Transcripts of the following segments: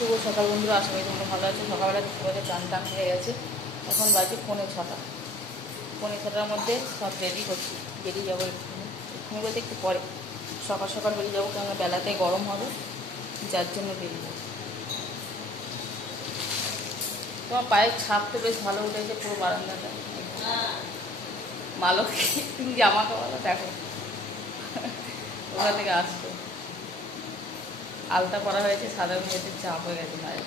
শুভ সকাল বন্ধুরা, আশা করি তোমরা ভালো আছো। সকালবেলা দেখতে পাচ্ছি টান টান হয়ে গেছে। এখন বাজে 6:45। 6:45টার মধ্যে সব রেডি করছি, বেরিয়ে যাবো এক্ষুনি বলতে একটু পরে। সকাল সকাল বেরিয়ে যাবো, কেননা বেলাতে গরম হবে, যার জন্য বেরিয়ে যাবো। তোমার পায়ের ছাপ তো বেশ ভালো উঠেছে, পুরো বারান্দাটা। মালক তুমি জামা কাপড় দেখো ওখান থেকে আসতো, আলতা পরা হয়েছে, সাদা মেয়েদের চাপ হয়ে গেছে মায়ের।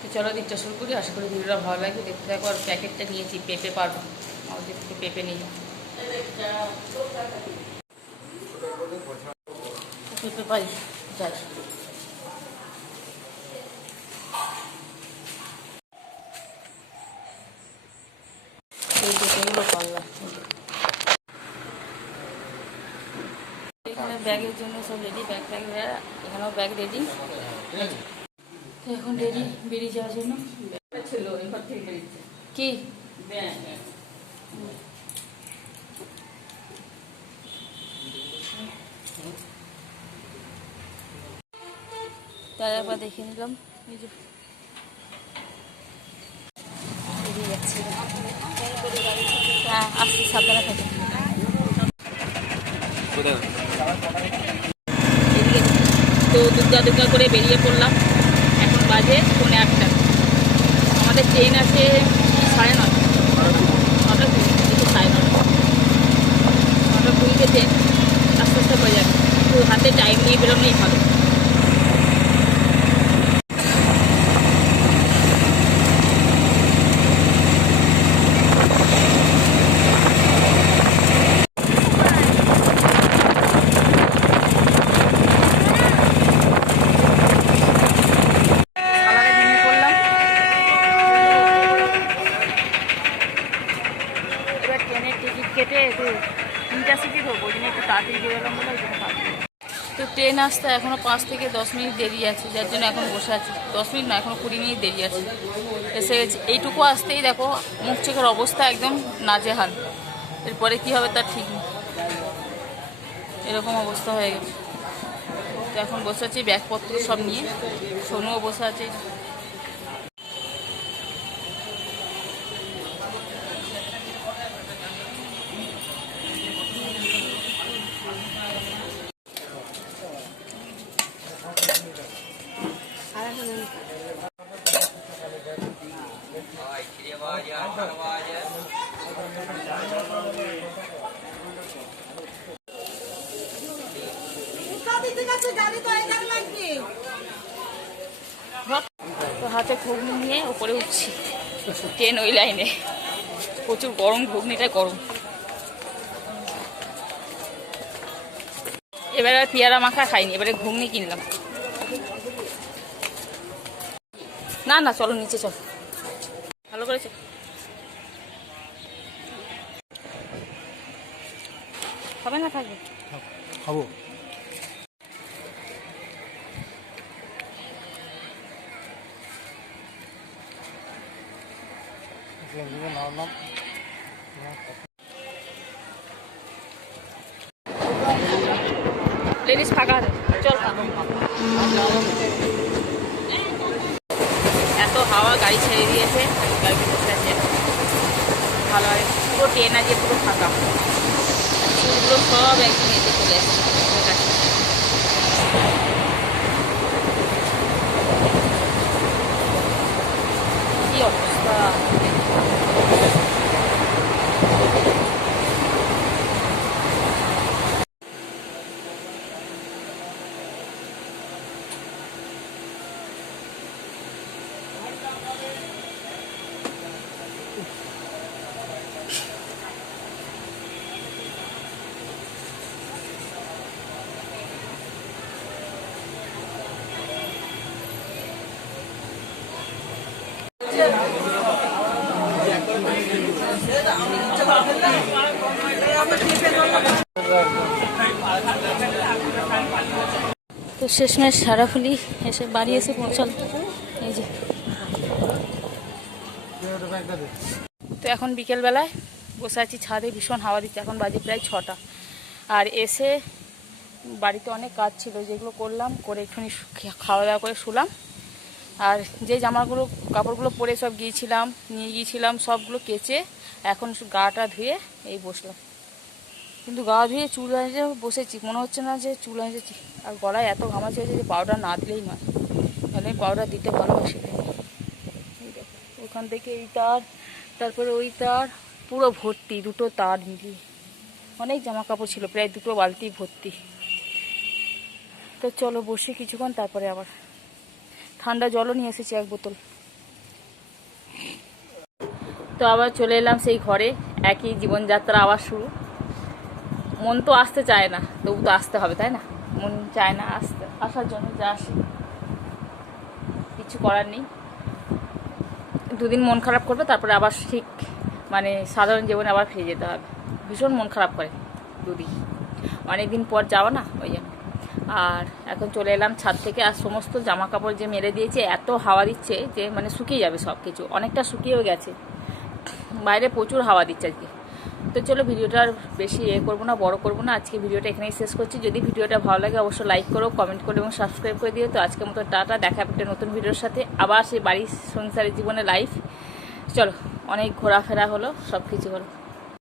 তো চলো দিকটা শুরু করি, আশা করি ভিডিওটা ভালো লাগবে, দেখতে থাকো। আর প্যাকেটটা নিয়েছি, পেঁপে পারবো, আমাদের থেকে পেঁপে নিয়ে পেঁপে পাই যাই। এই পেঁপেগুলো পারলাম। এখানে ব্যাগের জন্য সব রেডি, ব্যাগ এখানেও ব্যাগ রেডি। তো এখন রেডি বেরিয়ে যাওয়ার জন্য। ছিল এবার থেকে বেরিয়েছে কি তার একবার দেখে নিলাম। এই যে বেরিয়ে যাচ্ছি, হ্যাঁ আসছি, সাবধানে থাকে। তো দুর্গা করে বেরিয়ে পড়লাম। এখন বাজে 8:45। আমাদের ট্রেন আছে 9:30, 9:20, 9:20 ট্রেন। আস্তে আস্তে হয়ে যাবে, একটু হাতে টাইম নিয়ে বেরোনোই ভালো। তো ট্রেন আসতে এখনও 5 থেকে 10 মিনিট দেরি আছে, যার জন্য এখন বসে আছি। 10 মিনিট না, এখনও 20 মিনিট দেরি আছে। এসে গেছি, এইটুকু আসতেই দেখো মুখ চোখের অবস্থা একদম নাজেহাল। এরপরে কী হবে তার ঠিক নেই, এরকম অবস্থা হয়ে গেছে। তো এখন বসে আছি ব্যাগপত্র সব নিয়ে, সোনুও বসে আছে। তো হাতে ঘুগনি নিয়ে উপরে উঠছি, ট্রেন ওই লাইনে। প্রচুর গরম, ঘুগনিটা গরম। এবারে আর পেয়ারা মাখা খাইনি, এবারে ঘুগনি কিনলাম। না না চলো নিচে চলো, ভালো করেছে। খাবে না থাকবে? খাবো। লেডিস ফাঁকা আছে, চল। এত হাওয়া, গাড়ি ছেড়ে দিয়েছে, গাড়িতে বসে আছে। ভালো হয়, পুরো ট্রেন আজকে পুরো ফাঁকা। চুলগুলো সব একদম এতে চলে আসছে। কি অবস্থা! তো শেষমেশ সারাফুলি এসে বাড়ি এসে পৌঁছাল। এই যে তো এখন বিকেলবেলায় বসে আছি ছাদে, ভীষণ হাওয়া দিচ্ছে। এখন বাজে প্রায় 6টা। আর এসে বাড়িতে অনেক কাজ ছিল, যেগুলো করলাম, করে একটুখানি খাওয়া দাওয়া করে শুলাম। আর যে জামাগুলো কাপড়গুলো পরে সব গিয়েছিলাম, নিয়ে গিয়েছিলাম, সবগুলো কেচে এখন গাটা ধুয়ে এই বসলাম। কিন্তু গা ধুয়ে চুল আঁচড়ে বসেছি, মনে হচ্ছে না যে চুল আঁচড়েছি। আর গলায় এত ঘামাচি হয়েছে যে পাউডার না দিলেই নয়, আমি পাউডার দিতে ভালোবাসি। ওখান থেকে এই তার, তারপরে ওই তার, পুরো ভর্তি, দুটো তার মিলিয়ে অনেক জামা কাপড় ছিল, প্রায় 2 বালতি ভর্তি। তো চলো বসে কিছুক্ষণ, তারপরে আবার ঠান্ডা জলও নিয়ে এসেছি 1 বোতল। তো আবার চলে এলাম সেই ঘরে, একই জীবনযাত্রা আবার শুরু। মন তো আসতে চায় না, তবু তো আসতে হবে, তাই না? মন চায় না আসার জন্য, যা আসে, কিছু করার নেই। 2 দিন মন খারাপ করবে, তারপরে আবার ঠিক মানে সাধারণ জীবনে আবার ফিরে যেতে হবে। ভীষণ মন খারাপ করে 2 দিন, অনেকদিন পর যাওয়া না, ওই জন্য। আর এখন চলে এলাম ছাদ থেকে, আর সমস্ত জামা কাপড় যে মেলে দিয়েছে, এত হাওয়া দিচ্ছে যে মানে শুকিয়ে যাবে সব কিছু, অনেকটা শুকিয়েও গেছে, বাইরে প্রচুর হাওয়া দিচ্ছে আজকে। তো চলো ভিডিওটা আর বেশি করবো না, বড় করবো না, আজকে ভিডিওটা এখানেই শেষ করছি। যদি ভিডিওটা ভালো লাগে অবশ্যই লাইক করো, কমেন্ট করো এবং সাবস্ক্রাইব করে দিও। তো আজকের মতো টাটা, দেখা একটা নতুন ভিডিওর সাথে, আবার সেই বাড়ির সংসারের জীবনে লাইফ। চলো, অনেক ঘোরাফেরা হলো, সব কিছু হলো।